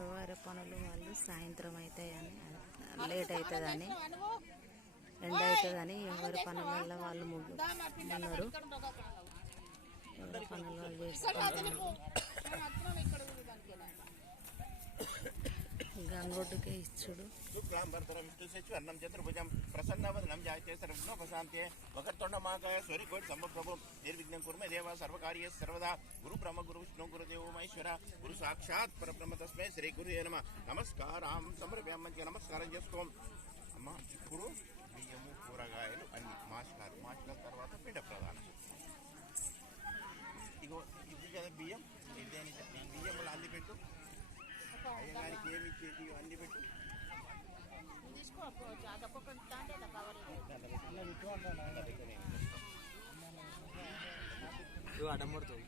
ఎవరి పనులు వాళ్ళు సాయంత్రం అవుతాయని లేట్ అవుతుందని ఎండ అవుతుందని ఎవరి పనులలో వాళ్ళు ఉన్నారు. ఎవరి పనులు వాళ్ళు చేసుకుంటున్నారు. గంగొడ్డుకే ఇచ్చుడు. అన్నం చతుర్భుజం ప్రసన్నవదనం జాయతే సర్వజ్ఞోపశాంతే వకర్తొండమాకాయ స్వరికోటి సమప్రభు నిర్విఘ్నం కుర్మే దేవ సర్వకార్య సర్వదా గురు బ్రహ్మ గురు విష్ణు గురుదేవో మహేశ్వర గురు సాక్షాత్ పరబ్రహ్మ తస్మై శ్రీ గురువే నమః. నమస్కారం సమర్పయామి. మంచిగా నమస్కారం చేసుకోం అమ్మ. ఇప్పుడు బియ్యము కూరగాయలు అన్ని మాస్కారు తర్వాత పిండ ప్రధానం. ఇగో ఇది కదా బియ్యం. బియ్యంలో అందిపెట్టు. అయ్యగారికి ఏమి ఇచ్చేది అన్ని పెట్టు. అడ్డం పడుతుంది.